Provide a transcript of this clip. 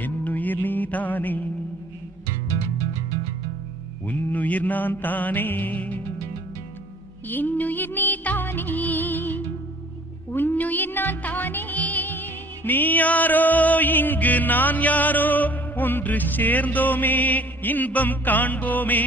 என்னுயிர் நீதானே, உன்னுயிர் நான் தானே. என்னுயிர் நீதானே, உன்னுயிர் நான் தானே. நீ யாரோ இங்கு நான் யாரோ, ஒன்று சேர்ந்தோமே இன்பம் காண்போமே.